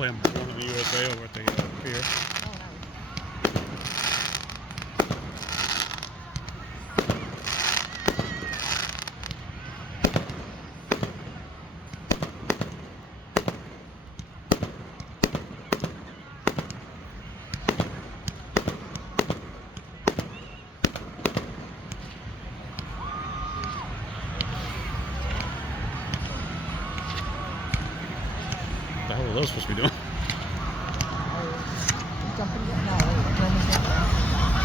playing one in the USA over at the pier. Oh, nice. What the hell are those supposed to be doing? Jumping, no, wait, let me think.